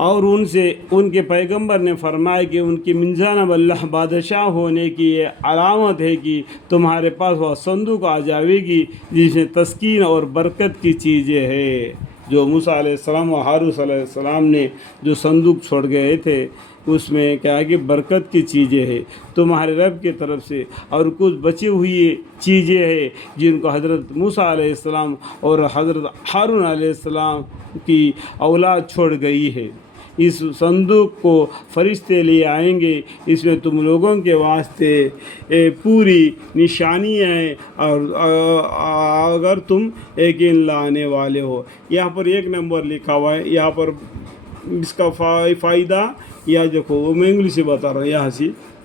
اور ان سے ان کے پیغمبر نے فرمایا کہ ان کی من جانب اللہ بادشاہ ہونے کی یہ علامت ہے کہ تمہارے پاس وہ صندوق آ جاوے گی جس میں تسکین اور برکت کی چیزیں ہے۔ جو موسیٰ علیہ السلام اور ہارون علیہ السلام نے جو صندوق چھوڑ گئے تھے اس میں کیا ہے کہ برکت کی چیزیں ہیں تمہارے رب کی طرف سے، اور کچھ بچی ہوئی چیزیں ہیں جن کو حضرت موسیٰ علیہ السلام اور حضرت ہارون علیہ السلام کی اولاد چھوڑ گئی ہے۔ اس صندوق کو فرشتے لے آئیں گے، اس میں تم لوگوں کے واسطے پوری نشانیاں ہیں، اور اگر تم یقین لانے والے ہو۔ یہاں پر 1 نمبر لکھا ہوا ہے، یہاں پر اس کا فائدہ یا دیکھو میں انگلش سے بتا رہا ہوں،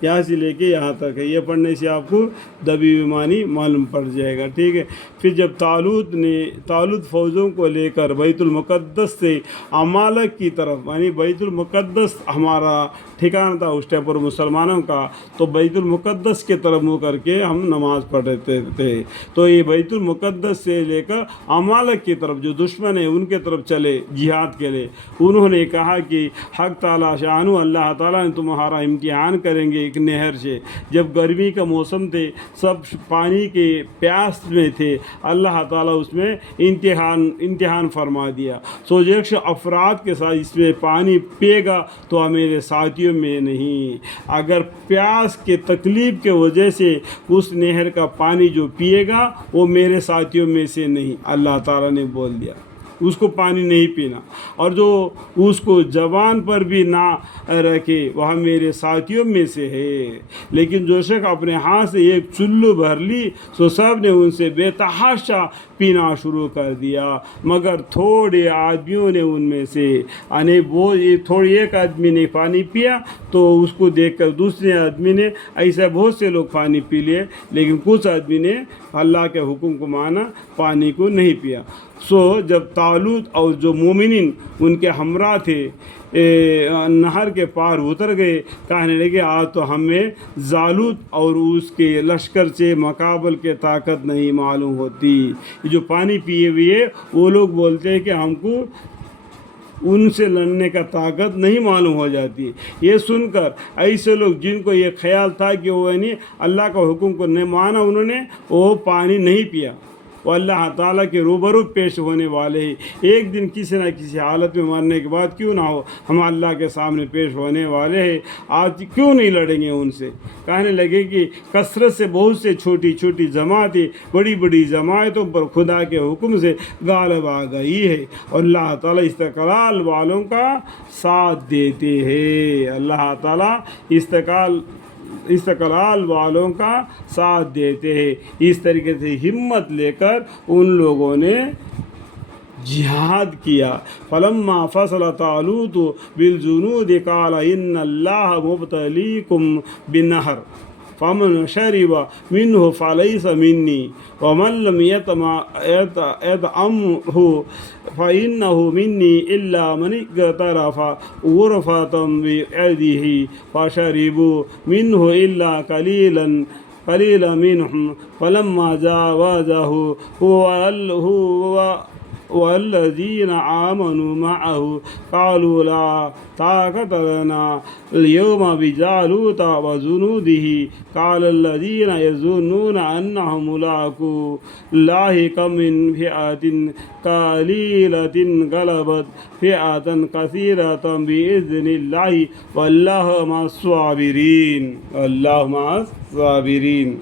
یہاں سے لے کے یہاں تک ہے، یہ پڑھنے سے آپ کو دبی معنی معلوم پڑ جائے گا، ٹھیک ہے۔ پھر جب طالوت فوجوں کو لے کر بیت المقدس سے عمالق کی طرف، یعنی بیت المقدس ہمارا ٹھکانہ تھا اس ٹائم پر مسلمانوں کا، تو بیت المقدس کے طرف منہ کر کے ہم نماز پڑھتے تھے، تو یہ بیت المقدس سے لے کر عمالق کی طرف جو دشمن ہیں ان کے طرف چلے جہاد کے لیے۔ انہوں نے کہا کہ حق تعالیٰ شانو اللہ تعالیٰ نے تمہارا امتحان کریں گے ایک نہر سے۔ جب گرمی کا موسم تھے، سب پانی کے پیاس میں تھے، اللہ تعالیٰ اس میں امتحان فرما دیا۔ سو 100 افراد کے ساتھ اس میں پانی پیے گا تو میرے ساتھیوں میں نہیں، اگر پیاس کے تکلیف کے وجہ سے اس نہر کا پانی جو پیے گا وہ میرے ساتھیوں میں سے نہیں، اللہ تعالیٰ نے بول دیا اس کو پانی نہیں پینا، اور جو اس کو زبان پر بھی نہ رکھے وہ میرے ساتھیوں میں سے ہے۔ لیکن جو شخص اپنے ہاتھ سے ایک چلو بھر لی تو سب نے ان سے بے تحاشا پینا شروع کر دیا، مگر تھوڑے آدمیوں نے ان میں سے، یعنی وہ تھوڑی ایک آدمی نے پانی پیا تو اس کو دیکھ کر دوسرے آدمی نے، ایسا بہت سے لوگ پانی پی لیے، لیکن کچھ آدمی نے اللہ کے حکم کو مانا، پانی کو نہیں پیا۔ سو جب طالوت اور جو مومنین ان کے ہمراہ تھے نہر کے پار اتر گئے، کہنے لگے آج تو ہمیں جالوت اور اس کے لشکر سے مقابل کے طاقت نہیں معلوم ہوتی۔ جو پانی پیے ہوئے وہ لوگ بولتے ہیں کہ ہم کو ان سے لڑنے کا طاقت نہیں معلوم ہو جاتی۔ یہ سن کر ایسے لوگ جن کو یہ خیال تھا کہ وہ اللہ کا حکم کو نہیں مانا، انہوں نے وہ پانی نہیں پیا، وہ اللہ تعالیٰ کے روبرو پیش ہونے والے ہیں۔ ایک دن کسی نہ کسی حالت میں مرنے کے بعد کیوں نہ ہو ہم اللہ کے سامنے پیش ہونے والے ہیں، آج کیوں نہیں لڑیں گے ان سے؟ کہنے لگے کہ کثرت سے بہت سے چھوٹی چھوٹی جماعتیں بڑی بڑی جماعتوں پر خدا کے حکم سے غالب آ گئی ہے، اور اللہ تعالیٰ استقلال والوں کا ساتھ دیتے ہیں۔ اللہ تعالیٰ استقلال والوں کا ساتھ دیتے ہیں۔ اس طریقے سے ہمت لے کر ان لوگوں نے جہاد کیا۔ فلما فصل طالوت بالجنود قال ان اللہ مبتلیکم بنہر فمن شرب منه فليس مني ومن لم يطعمه فإنه مني إلا من اغترف غرفة بيده فشربوا منه إلا قليلا منهم فلما جاوزه هو والذين آمنوا معه قالوا لا طاقة لنا اليوم بجالوت وجنوده قال الذين يظنون أنهم ملاقو الله كم من فئة قليلة غلبت فئة كثيرة بإذن الله والله مع الصابرين، والله مع الصابرين۔